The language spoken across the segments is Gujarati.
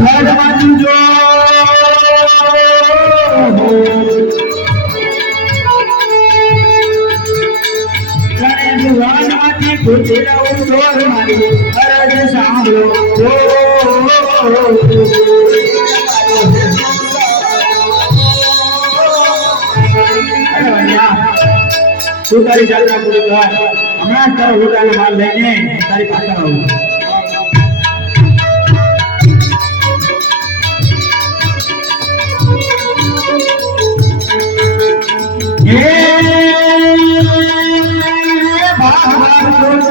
તું જો જાણે ભુવનમાંથી પૂતળા ઉછોર મારી અરજ સાંભળો તું તારી જાત્રા પૂરી કર હમણાં જ તારો હોટાનો માલ લઈને તારી પાછળ આવું એ ભાગવત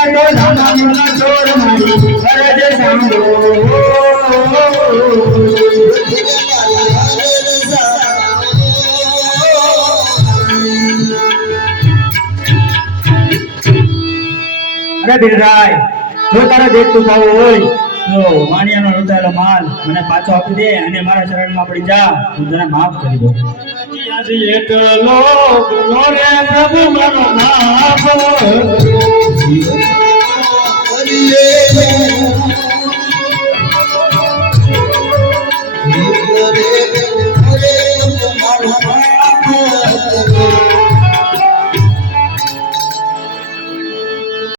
અરે ભીડરાય જો તારે દેખતું ભાવ હોય તો વાણિયાનો રોતાયેલો માલ મને પાછો આપી દે અને મારા શરણમાં પડી જા. હું તને માફ કરી દઉં. એકલો ગુનો રે પ્રભુ